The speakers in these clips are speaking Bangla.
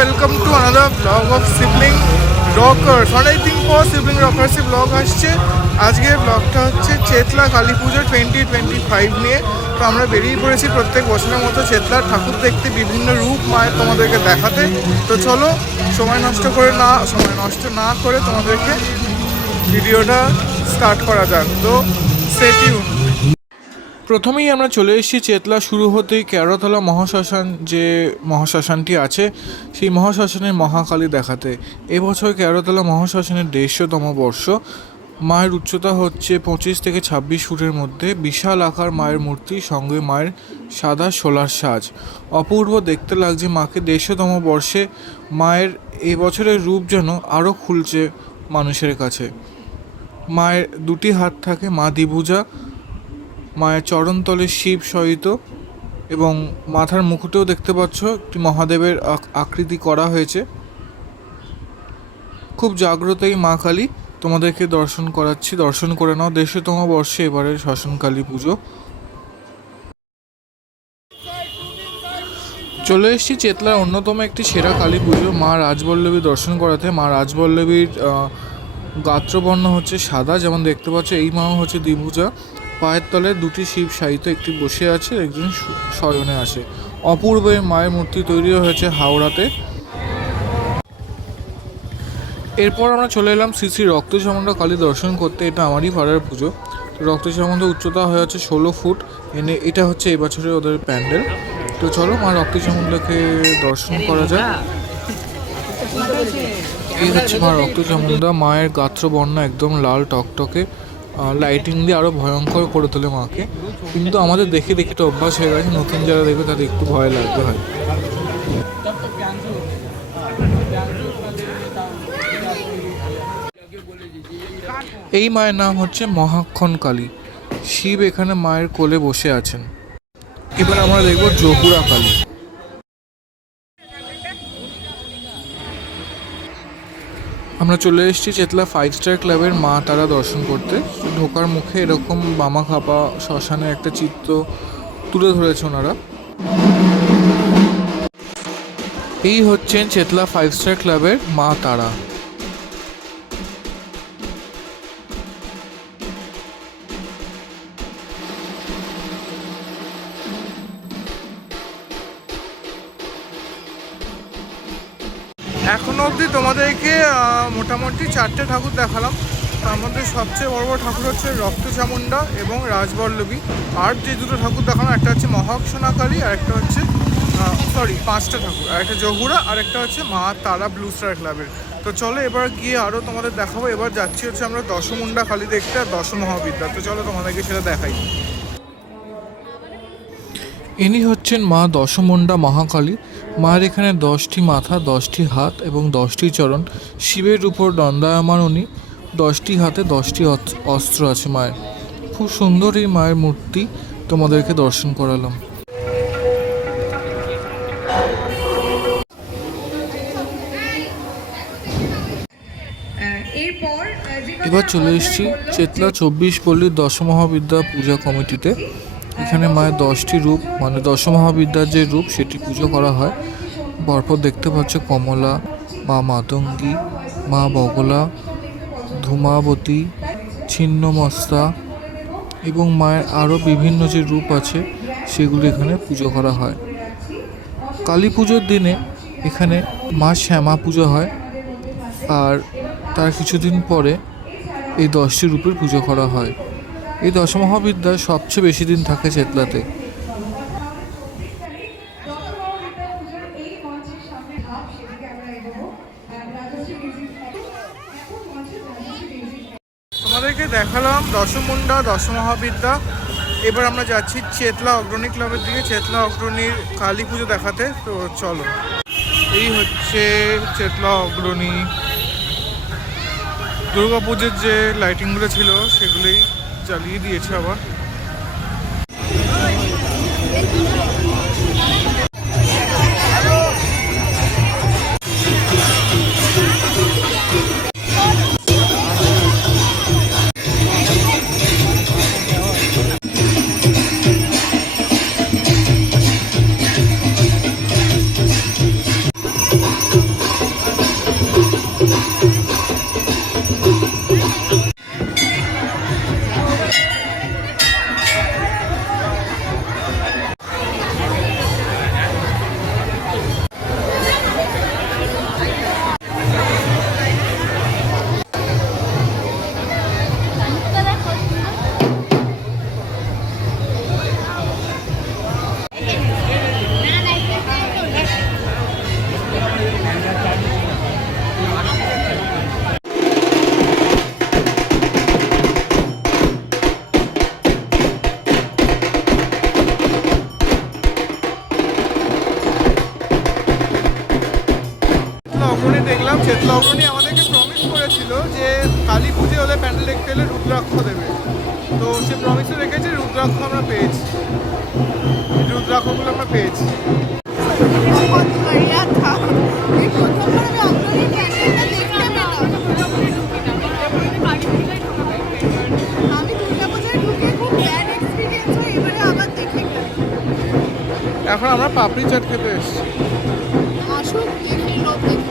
Welcome to another blog of sibling Rockerz. অনেকদিন পর সিবলিং রকার্সে ব্লগ আসছে। আজকের ব্লগটা হচ্ছে চেতলা কালী পুজো 2025 নিয়ে। তো আমরা বেরিয়ে পড়েছি প্রত্যেক বছরের মতো চেতলার ঠাকুর দেখতে, বিভিন্ন রূপ মায়ের তোমাদেরকে দেখাতে। তো চলো সময় নষ্ট না করে তোমাদেরকে ভিডিওটা স্টার্ট করা যাক। তো স্টে টিউন। প্রথমেই আমরা চলে এসেছি চেতলা শুরু হতেই কেরতলা মহাশ্মশান, যে মহাশ্মশানটি আছে সেই মহাশ্মশানের মহাকালী দেখাতে। এবছর কেরতলা মহাশ্মশানের 150তম বর্ষ। মায়ের উচ্চতা হচ্ছে 25 থেকে 26 ফুটের মধ্যে। বিশাল আকার মায়ের মূর্তি, সঙ্গে মায়ের সাদা সোলার সাজ। অপূর্ব দেখতে লাগছে মাকে। 150তম বর্ষে মায়ের এবছরের রূপ যেন আরও খুলছে মানুষের কাছে। মায়ের দুটি হাত থাকে, মা দ্বিভুজা। মায়ের চরণতলে শিব সহিত এবং মাথার মুকুটেও দেখতে পাচ্ছ একটি মহাদেবের আকৃতি করা হয়েছে। খুব জাগ্রত এই মা কালী, তোমাদেরকে দর্শন করাচ্ছি, দর্শন করে নাও। 150তম বর্ষে এবারের শ্মশানকালী পুজো। চলে এসেছি চেতলার অন্যতম একটি সেরা কালী পুজো, মা রাজবল্লভী দর্শন করাতে। মা রাজবল্লভীর গাত্রবর্ণ হচ্ছে সাদা, যেমন দেখতে পাচ্ছ। এই মাও হচ্ছে দ্বিভুজা। পায়ের তলে দুটি শিব সাহিত্য, একটি বসে আছে, একজন শয়নে আছে। অপূর্ব মায়ের মূর্তি তৈরি হয়েছে হাওড়াতে। এরপর আমরা চলে এলাম শ্রী শ্রী রক্তচামুণ্ডা কালী দর্শন করতে। এটা আমারই পাড়ার পুজো। রক্তচামুণ্ডা উচ্চতা হয়ে আছে 16 ফুট। এটা হচ্ছে এবছরের ওদের প্যান্ডেল। তো চলো মা রক্তচামুণ্ডাকে দর্শন করা যায়। এই হচ্ছে মা রক্তচামুণ্ডা। মায়ের গাত্রবর্ণ একদম লাল টকটকে, লাইটিং দিয়ে আরও ভয়ঙ্কর করে তোলে মাকে। কিন্তু আমাদের দেখে দেখে তো অভ্যাস হয়ে গেছে, নতুন যারা দেখবে তাদের একটু ভয় লাগতে হয়। এই মায়ের নাম হচ্ছে মহাক্ষণ কালী। শিব এখানে মায়ের কোলে বসে আছেন। এবার আমরা দেখব জহুরা কালী। আমরা চলে এসেছি চেতলা 5 স্টার ক্লাবের মা তারা দর্শন করতে। ঢোকার মুখে এরকম বামা খাপা শ্মশানে একটা চিত্র তুলে ধরেছে ওনারা। এই হচ্ছেন চেতলা 5 স্টার ক্লাবের মা তারা। এখনো অবধি তোমাদেরকে মোটামুটি 4টে ঠাকুর দেখালাম। তার মধ্যে সবচেয়ে বড় বড় ঠাকুর হচ্ছে রক্তচামুণ্ডা এবং রাজবল্লভী। আর যে দুটো ঠাকুর দেখালাম, একটা হচ্ছে মহাক্ষণা কালী, আর একটা হচ্ছে 5টা ঠাকুর, আর একটা জহুরা, আর একটা হচ্ছে মা তারা ব্লু স্টার ক্লাবের। তো চলো এবার গিয়ে আরও তোমাদের দেখাবো। এবার যাচ্ছি হচ্ছে আমরা দশমুণ্ডা কালী দেখতে, আর দশমহাবিদ্যা। তো চলো তোমাদেরকে সেটা দেখাই। ইনি হচ্ছেন মা দশমুণ্ডা মহাকালী। মায়ের এখানে 10টি মাথা, 10টি হাত এবং 10টি চরণ। শিবের উপর দণ্ডায়মান উনি। 10টি হাতে 10টি অস্ত্র আছে মায়ের। খুব সুন্দর এই মায়ের মূর্তি, তোমাদেরকে দর্শন করালাম। এবার চলে এসেছি চেতলা 24 পল্লীর দশমহাবিদ্যা পূজা কমিটিতে। এখানে মায়ের 10টি রূপ, মানে দশমহাবিদ্যার যে রূপ সেটি পুজো করা হয়। পরপর দেখতে পাচ্ছ কমলা, মা মাতঙ্গী, মা বগলা, ধূমাবতী, ছিন্নমস্তা এবং মায়ের আরও বিভিন্ন যে রূপ আছে সেগুলো এখানে পুজো করা হয়। কালী পুজোর দিনে এখানে মা শ্যামা পুজো হয়, আর তার কিছুদিন পরে এই 10টি রূপের পুজো করা হয়। এই দশমহাবিদ্যা সবচেয়ে বেশি দিন থাকে চেতলাতে। তোমাদেরকে দেখালাম দশমুণ্ডা দশমহাবিদ্যা। এবার আমরা যাচ্ছি চেতলা অগ্রণী ক্লাবের দিকে, চেতলা অগ্রণীর কালী পুজো দেখাতে। তো চলো, এই হচ্ছে চেতলা অগ্রণী। দুর্গাপুজোর যে লাইটিংগুলো ছিল সেগুলোই জ্বালিয়ে দিয়েছে আবার। দেখলাম চেতলা অগ্রণী আমাদেরকে প্রমিস করেছিল যে কালী পুজো হলে প্যান্ডেল দেখতে এলে রুদ্রাক্ষ দেবে, তো সে প্রমিসও রেখেছে, রুদ্রাক্ষ আমরা পেয়েছি, রুদ্রাক্ষগুলো আমরা পেয়েছি। बहुत बढ़िया था। ये প্রথমবার আমি অগ্রণী ক্যান্ডেলটা দেখতে পেলাম। আমি দুর্গাপূজায় ঢুকে খুব ব্যাড এক্সপিরিয়েন্স হয়, এবারে আবার দেখে গেলাম। এখন আমরা পাপড়ি চাট খেতে এসেছি। আসুক দেখি, লোক দেখি।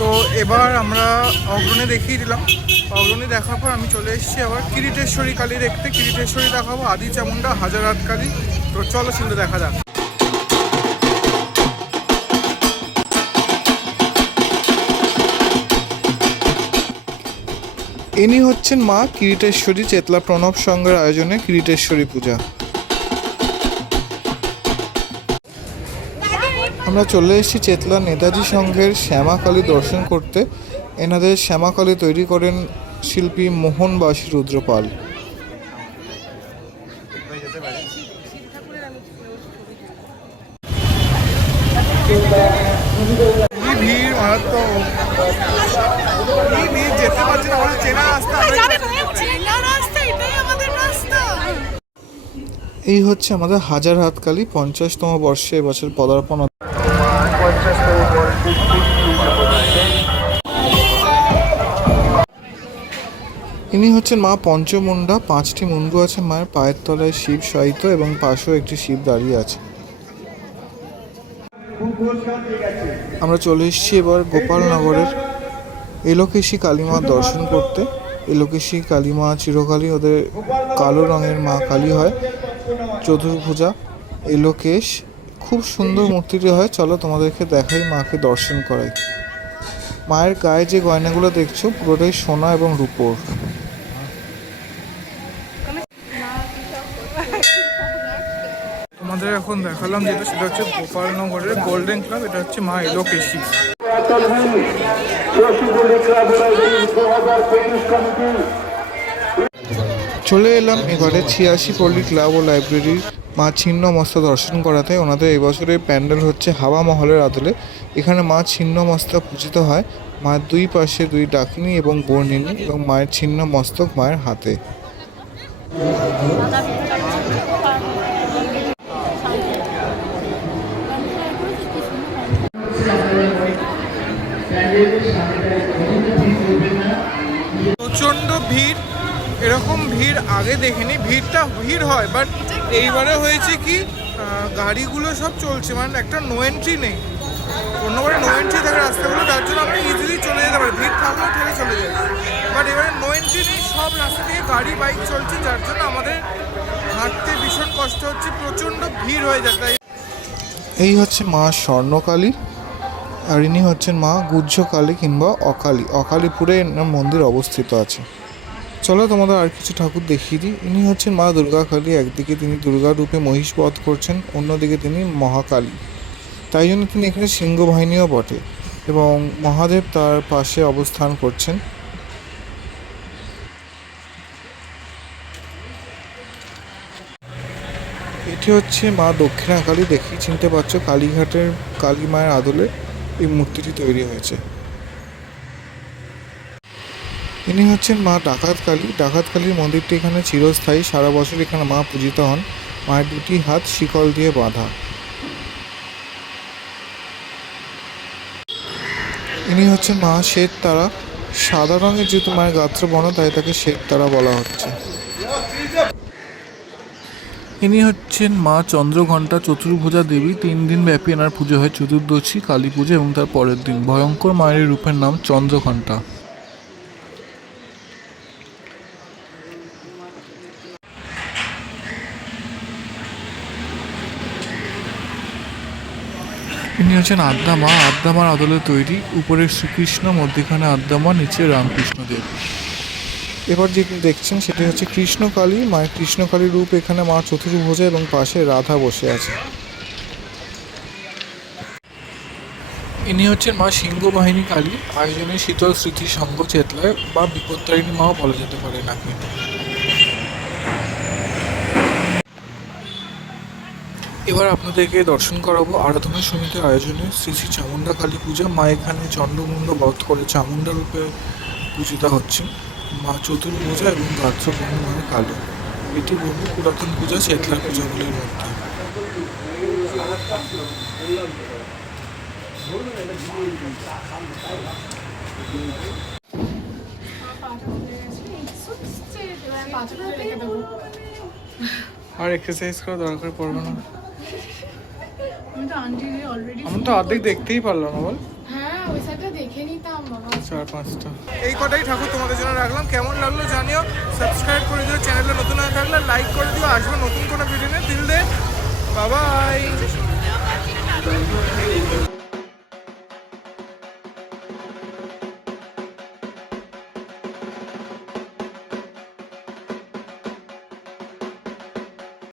তো এবার আমরা অগ্রণী দেখিয়ে দিলাম, অগ্রণী দেখার পর আমি চলে এসেছি আবার কিরিটেশ্বরী কালী দেখতে। কিরিটেশ্বরী দেখাবো, আদি চামুন্ডা, হাজারহাট কালী। তো চলো সেগুলো দেখা যাক। ইনি হচ্ছেন মা কিরিটেশ্বরী, চেতলা প্রণব সংঘের আয়োজনে কিরিটেশ্বরী পূজা। আমরা চলে এসেছি চেতলা নেতাজি সংঘের শ্যামাকালী দর্শন করতে। এনাদের শ্যামাকালী তৈরি করেন শিল্পী মোহনবাসী রুদ্রপাল। ভিড় মারাত্মক, ভিড় যেতে পারছি না, আমাদের চেনা রাস্তা। এই হচ্ছে আমাদের হাজারহাট কালী 50তম বর্ষে এবছর পদার্পণ। ইনি হচ্ছেন মা পঞ্চমুন্ডা, 5টি মুন্ডু আছে মায়ের, পায়ের তলায় শিব শায়িত এবং পাশেও একটি শিব দাঁড়িয়ে আছে। আমরা চলে এসেছি এবার গোপালনগরের এলোকেশী কালীমা দর্শন করতে। এলোকেশী কালীমা চিরকালই ওদের কালো রঙের মা কালী হয়, চতুর্ভুজা এলোকেশ, খুব সুন্দর মূর্তিটি হয়। চলো তোমাদেরকে দেখাই, মাকে দর্শন করাই। মায়ের গায়ে যে গয়নাগুলো দেখছো পুরোটাই সোনা এবং রূপোর। তোমাদের এখন দেখালাম যেটা, সেটা হচ্ছে গোপালনগরের গোল্ডেন ক্লাব। এটা হচ্ছে মা এলোকেশী। চলে এলাম এবারে 86 পল্লী ক্লাব ও লাইব্রেরির মা ছিন্নমস্তা দর্শন করাতে। ওনাদের এবছরের প্যান্ডেল হচ্ছে হাওয়া মহলের আদলে। এখানে মা ছিন্নমস্তা পূজিত হয়। মায়ের দুই পাশে দুই ডাকিনী এবং বর্ণিনী এবং মায়ের ছিন্ন মস্তক মায়ের হাতে। প্রচণ্ড ভিড়, এরকম ভিড় আগে দেখিনি। ভিড় হয়, বাট এইবারে হয়েছে কি গাড়িগুলো সব চলছে, মানে একটা নো এন্ট্রি নেই। অন্যবারে নো এন্ট্রি থাকে রাস্তাগুলো, যার জন্য আমরা ইজিলি চলে যেতে পারি, ভিড় থাকলেও ঠেলে চলে যায়। বাট এবারে নো এন্ট্রি নেই, সব রাস্তা থেকে গাড়ি বাইক চলছে, যার জন্য আমাদের হাঁটতে ভীষণ কষ্ট হচ্ছে, প্রচণ্ড ভিড় হয়ে যায়। তাই এই হচ্ছে মা স্বর্ণকালী, আর ইনি হচ্ছেন মা গুহ্যকালী কিংবা অকালী। অকালীপুরে এনার মন্দির অবস্থিত আছে। চলো তোমাদের আর কিছু ঠাকুর দেখিয়ে দিই। ইনি হচ্ছেন মা দুর্গা কালী। একদিকে তিনি দুর্গা রূপে মহিষ বধ করছেন, অন্যদিকে তিনি মহাকালী, তাই জন্য তিনি এখানে সিংহবাহিনীও বটে, এবং মহাদেব তার পাশে অবস্থান করছেন। এটি হচ্ছে মা দক্ষিণা কালী। দেখি চিনতে পারছো, কালীঘাটের কালী মায়ের আদলে এই মূর্তিটি তৈরি হয়েছে। ইনি হচ্ছেন মা ডাকাত কালী। ডাকাত কালীর মন্দিরটি এখানে চিরস্থায়ী, সারা বছর এখানে মা পূজিত হন। মায়ের দুটি হাত শিকল দিয়ে বাঁধা। ইনি হচ্ছেন মা শ্বেত তারা। সাদা রঙের যেহেতু মায়ের গাত্র বর্ণ, তাই তাকে শ্বেত তারা বলা হচ্ছে। ইনি হচ্ছেন মা চন্দ্রঘণ্টা চতুর্ভুজা দেবী। 3 দিন ব্যাপী এনার পুজো হয়, চতুর্দশী, কালী পুজো এবং তার পরের দিন। ভয়ঙ্কর মায়ের রূপের নাম চন্দ্রঘণ্টা। ইনি হচ্ছেন আদ্যামা। আদ্যামার আদলে তৈরি, উপরে শ্রীকৃষ্ণ, মধ্যখানে আদ্যামা, নিচে রামকৃষ্ণ দেব। এবার যেটি দেখছেন সেটি হচ্ছে কৃষ্ণকালী। মায়ের কৃষ্ণকালী রূপ এখানে মা চতুর্ভুজা এবং পাশে রাধা বসে আছে। ইনি হচ্ছেন মা সিংহবাহিনী কালী। আয়োজনে শীতল স্মৃতি সংঘ চেতলায় বা বিপত্তারিণী মাও বলা যেতে পারে নাকি। এবার আপনাদেরকে দর্শন করাবো আরাধনা সমিতির আয়োজনে শ্রী শ্রী চামুণ্ডা কালী পূজা। মা এখানে চন্দ্রমুণ্ড বধ করে চামুণ্ডা রূপে পূজিত হচ্ছে। মা চতুর্ভুজা এবং গাত্রবর্ণ মানে কালো। এটি বহু পুরাতন পূজা চেতলার পূজাগুলির মধ্যে। আর এক্সারসাইজ করা দরকার পড়বে না। আমি তো আন্টি অলরেডি আমি তো অর্ধেক দেখতেই পারলাম না, বল। হ্যাঁ ওই সাইডটা দেখে নিতাম বাবা। 4-5টা এই কটাই ঠাকুর তোমাদের জন্য রাখলাম। কেমন লাগলো জানিও, সাবস্ক্রাইব করে দিও, চ্যানেলে নতুন হয়ে থাকলে লাইক করে দিও। আসবো নতুন কোনো ভিডিও নিয়ে। Till then bye by.